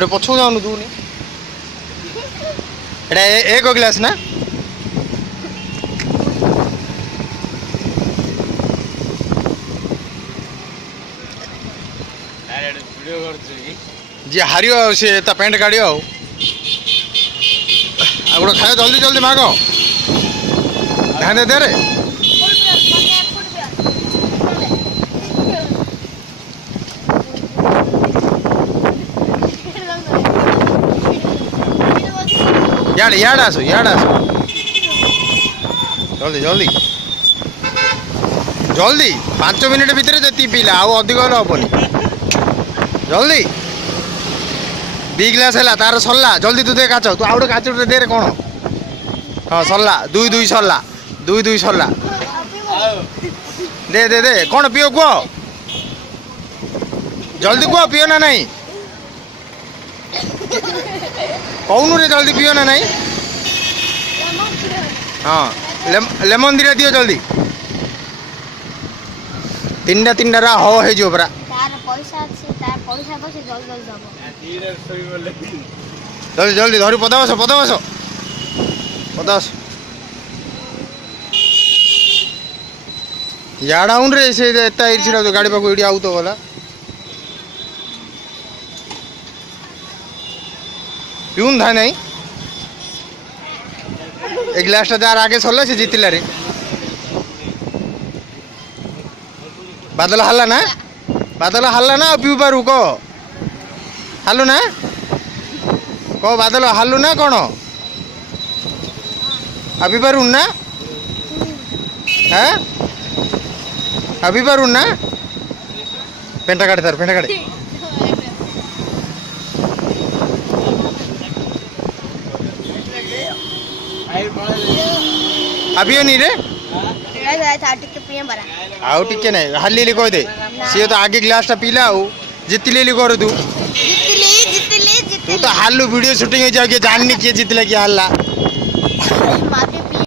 अरे पछू जाऊनु तू एटा एक गिलास ना जी हारियो सी ता पेंट काढ़ियो गोटे खाए जल्दी जल्दी माग ध्यान दे रे याड याड आसो जल्दी जल्दी जल्दी 5 मिनिट भितर जी पीला आउ अधिक हेनी जल्दी 2 गिलास है तार सरला जल्दी तू दे काच तू आउटे काच दे रे कौन हाँ सरला 2 सरला 2 सरला दे दे दे कौन पियो कह जल्दी कह पियो ना नहीं कौन रे जल्दी पियो ना नहीं हाँ लेमन दिरा दियो जल्दी 3टा रा हो है जो परा जल्दी जल्दी धरी पदा बस याड आउन रे से एटा इरछिड़ा गाड़ी पाको इडी आउ तो वाला पिउन था नहीं एक गिलास जार आगे सरला से जीतिला रे बादल हल्ला ना पिउ पारू को हालू ना कह बादल हालू ना कौन अभी पारू ना हाँ अभी पारू ना पेंटा काटे तार पेंटा काटे अभी नहीं रे आउ टिके नहीं हाली कह दे सी तो आगे ग्लास टा पीला आउ जितली कर तू तू तो हालू वीडियो शूटिंग हो जाओ जाननी किए जितले किए हाल्ला